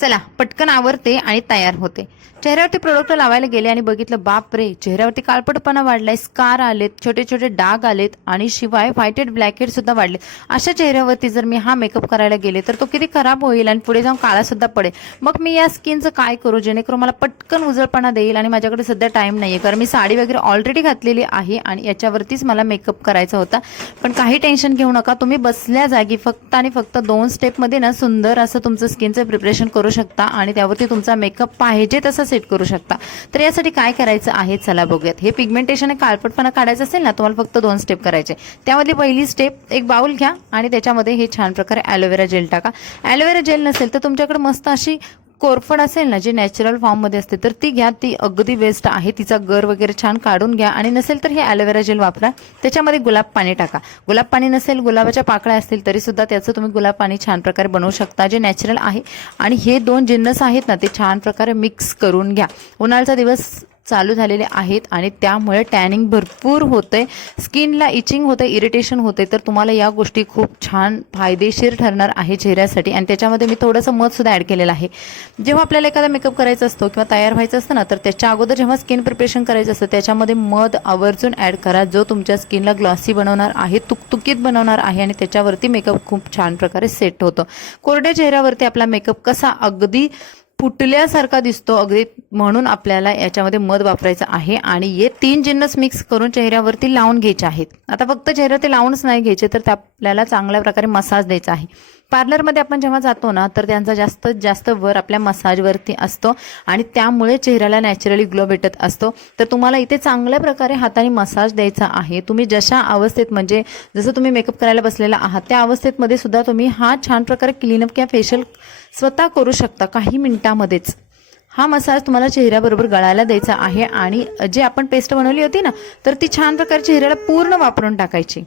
चला पटकन आवरते आणि तयार होते. चेहऱ्यावरती प्रोडक्ट लावायला गेले आणि बघितलं, बाप रे, चेहऱ्यावरती काळपटपणा वाढलाय, स्कार आलेत, छोटे छोटे डाग आलेत आणि शिवाय व्हाईटेड ब्लॅकहेड सुद्धा वाढले. अशा चेहऱ्यावरती जर मी हा मेकअप करायला गेले तर तो किती खराब होईल आणि पुढे जाऊन काळा सुद्धा पडेल. मग मी या स्किनचं काय करू जेणेकरून मला पटकन उजळपणा देईल. आणि माझ्याकडे सध्या टाइम नाहीये, कारण मी साडी वगैरे ऑलरेडी घातलेली आहे आणि याच्यावरतीच मला मेकअप करायचा होता. पण काही टेन्शन घेऊ नका, तुम्ही बसल्या जागी फक्त आणि फक्त 2 स्टेपमध्ये ना सुंदर असं तुमचं स्किनचं प्रिपरेशन करू शकता आणि त्यावरती तुमचा मेकअप पाहिजे तसा सेट करू शकता. तर यासाठी काय करायचं आहे चला बघूयात. हे पिगमेंटेशन काळपटपणा काढायचं असेल ना, तुम्हाला फक्त 2 स्टेप करायचे. त्यामध्ये पहिली स्टेप, एक बाउल घ्या आणि त्याच्यामध्ये हे छान प्रकारे ॲलोवेरा जेल टाका. ॲलोवेरा जेल नसेल तर तुमच्याकडे मस्त अशी कोरफड असेल ना, जी नॅचरल फॉर्ममध्ये असते, तर ती घ्या. ती अगदी बेस्ट आहे, तिचा गर वगैरे छान काढून घ्या. आणि नसेल तर हे ॲलोवेरा जेल वापरा. त्याच्यामध्ये गुलाब पाणी टाका. गुलाब पाणी नसेल, गुलाबाच्या पाकळ्या असतील तरी सुद्धा त्याचं तुम्ही गुलाब पाणी छान प्रकारे बनवू शकता, जे नॅचरल आहे. आणि हे 2 जिन्नस आहेत ना, ते छान प्रकारे मिक्स करून घ्या. उन्हाळ्याचा दिवस चालू झालेले आहेत आणि त्यामुळे टॅनिंग भरपूर होते, स्किनला इचिंग होते, इरिटेशन होते. तर तुम्हाला या गोष्टी खूप छान फायदेशीर ठरणार आहे चेहऱ्यासाठी. आणि त्याच्यामध्ये मी थोडंसं मध सुद्धा ॲड केलेलं आहे. जेव्हा आपल्याला एखादा मेकअप करायचा असतो किंवा तयार व्हायचं असतं ना, तर त्याच्या अगोदर जेव्हा स्किन प्रिपरेशन करायचं असतं त्याच्यामध्ये मध आवर्जून ॲड करा, जो तुमच्या स्किनला ग्लॉसी बनवणार आहे, तुकतुकीत बनवणार आहे आणि त्याच्यावरती मेकअप खूप छान प्रकारे सेट होतो. कोरड्या चेहऱ्यावरती आपला मेकअप कसा अगदी फुटल्यासारखा दिसतो अगदी, म्हणून आपल्याला याच्यामध्ये मध वापरायचं आहे. आणि हे 3 जिन्नस मिक्स करून चेहऱ्यावरती लावून घ्यायचे आहेत. आता फक्त चेहऱ्यावरती लावूनच नाही घ्यायचे, तर त्या आपल्याला चांगल्या प्रकारे मसाज द्यायचा आहे. पार्लरमध्ये आपण जेव्हा जातो ना, तर त्यांचा जास्तीत जास्त वर आपल्या मसाजवरती असतो आणि त्यामुळे चेहऱ्याला नॅचरली ग्लो भेटत असतो. तर तुम्हाला इथे चांगल्या प्रकारे हाताने मसाज द्यायचा आहे. तुम्ही जशा अवस्थेत, म्हणजे जसं तुम्ही मेकअप करायला बसलेला आहात त्या अवस्थेतमध्ये सुद्धा तुम्ही हा छान प्रकारे क्लीनअप किंवा फेशियल स्वतः करू शकता काही मिनिटांमध्येच. हा मसाज तुम्हाला चेहऱ्याबरोबर गळायला द्यायचा आहे. आणि जे आपण पेस्ट बनवली होती ना, तर ती छान प्रकारे चेहऱ्याला पूर्ण वापरून टाकायची.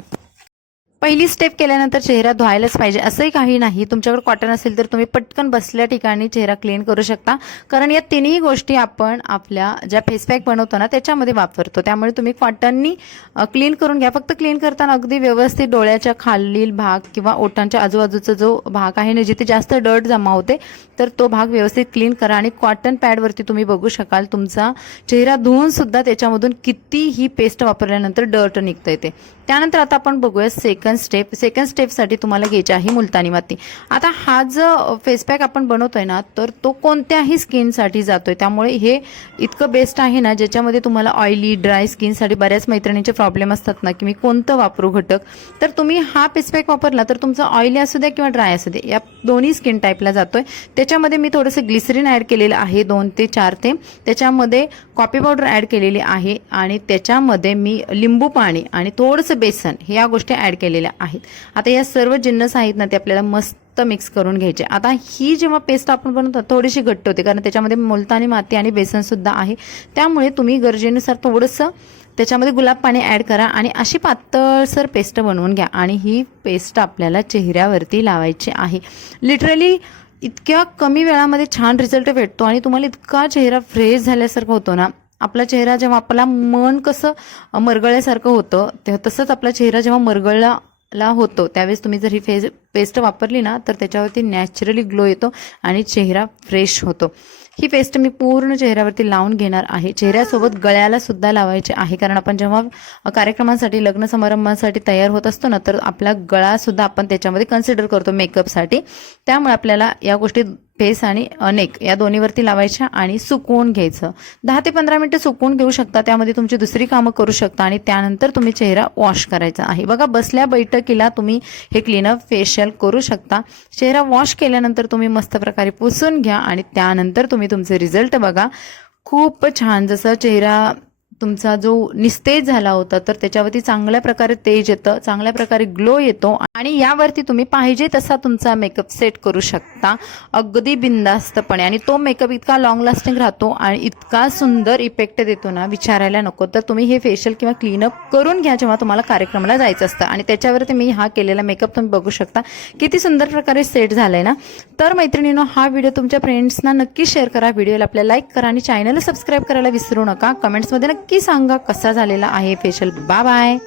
पहिली स्टेप केल्यानंतर चेहरा धुवायलाच पाहिजे असंही काही नाही. तुमच्याकडे कॉटन असेल तर तुम्ही पटकन बसल्या ठिकाणी चेहरा क्लीन करू शकता, कारण या तिन्ही गोष्टी आपण आपल्या ज्या फेस पॅक बनवतो ना त्याच्यामध्ये वापरतो. त्यामुळे तुम्ही कॉटननी क्लीन करून घ्या. फक्त क्लीन करताना अगदी व्यवस्थित डोळ्याच्या खालील भाग किंवा ओठांच्या आजूबाजूचा जो भाग आहे ना, जिथे जास्त डर्ट जमा होते, तर तो भाग व्यवस्थित क्लीन करा. आणि कॉटन पॅडवरती तुम्ही बघू शकाल तुमचा चेहरा धुवून सुद्धा त्याच्यामधून कितीही पेस्ट वापरल्यानंतर डर्ट निघता येते. त्यानंतर आता आपण बघूया सेकंड स्टेपसाठी तुम्हाला घ्यायची आहे मुलतानी माती. आता हा जो फेस पॅक आपण बनवतोय ना, तर तो कोणत्याही स्किनसाठी जातोय. त्यामुळे हे इतकं बेस्ट आहे ना, ज्याच्यामध्ये तुम्हाला ऑइली ड्राय स्किनसाठी बऱ्याच मैत्रिणींचे प्रॉब्लेम असतात ना, की मी कोणतं वापरू घटक, तर तुम्ही हा फेस पॅक वापरला तर तुमचा ऑइली असू द्या किंवा ड्राय असू द्या, या दोन्ही स्किन टाईपला जातोय. त्याच्यामध्ये मी थोडंसं ग्लिसरीन ॲड केलेलं आहे, 2 ते 4 थेंब. त्याच्यामध्ये कॉफी पावडर ॲड केलेली आहे आणि त्याच्यामध्ये मी लिंबू पाणी आणि थोडंसं बेसन, ह्या गोष्टी ॲड केलेल्या आहेत. आता या सर्व जिन्नस आहेत ना, ते आपल्याला मस्त मिक्स करून घ्यायचे. आता ही जेव्हा पेस्ट आपण बनवतो थोडीशी घट्ट होते, कारण त्याच्यामध्ये मुलतानी माती आणि बेसन सुद्धा आहे. त्यामुळे तुम्ही गरजेनुसार थोडंसं त्याच्यामध्ये गुलाब पाणी ॲड करा आणि अशी पातळसर पेस्ट बनवून घ्या. आणि ही पेस्ट आपल्याला चेहऱ्यावरती लावायची आहे. लिटरली इतक्या कमी वेळामध्ये छान रिझल्ट भेटतो आणि तुम्हाला इतका चेहरा फ्रेश झाल्यासारखं होतो ना. आपला चेहरा जेव्हा आपला मन कसं मरगळल्यासारखं होतं, तसंच आपला चेहरा जेव्हा मरगळला होतो त्यावेळेस तुम्ही जर ही पेस्ट वापरली ना, तर त्याच्यावरती नॅचरली ग्लो येतो आणि चेहरा फ्रेश होतो. ही पेस्ट मी पूर्ण चेहऱ्यावरती लावून घेणार आहे. चेहऱ्यासोबत गळ्याला सुद्धा लावायचे आहे, कारण आपण जेव्हा कार्यक्रमांसाठी, लग्न समारंभासाठी तयार होत असतो ना, तर आपला गळा सुद्धा आपण त्याच्यामध्ये कन्सिडर करतो मेकअपसाठी. त्यामुळे आपल्याला या गोष्टी फेस आणि नेक या दोन्हीवरती लावायच्या आणि सुकवून घ्यायचं. 10 ते 15 मिनिटं सुकवून घेऊ शकता. त्यामध्ये तुमची दुसरी कामं करू शकता आणि त्यानंतर तुम्ही चेहरा वॉश करायचा आहे. बघा, बसल्या बैठकीला तुम्ही हे क्लीनअप फेशियल करू शकता. चेहरा वॉश केल्यानंतर तुम्ही मस्त प्रकारे पुसून घ्या आणि त्यानंतर तुम्ही तुमचे रिझल्ट बघा. खूप छान, जसं चेहरा तुमचा जो निस्तेज झाला होता तर त्याच्यावरती चांगल्या प्रकारे तेज येतं, चांगल्या प्रकारे ग्लो येतो आणि यावरती तुम्ही पाहिजे तसा तुमचा मेकअप सेट करू शकता अगदी बिंदास्तपणे. आणि तो मेकअप इतका लॉंग लास्टिंग राहतो आणि इतका सुंदर इफेक्ट देतो ना, विचारायला नको. तर तुम्ही हे फेशियल किंवा क्लीनअप करून घ्या जेव्हा तुम्हाला कार्यक्रमाला जायचं असतं. आणि त्याच्यावरती मी हा केलेला मेकअप तुम्ही बघू शकता किती सुंदर प्रकारे सेट झालाय ना. तर मैत्रिणींनो, हा व्हिडिओ तुमच्या फ्रेंड्सना नक्की शेअर करा, व्हिडिओला आपल्या लाईक करा आणि चॅनलला सबस्क्राईब करायला विसरू नका. कमेंट्समध्ये नक्की सांगा कसा झालेला आहे फेशियल. Bye bye.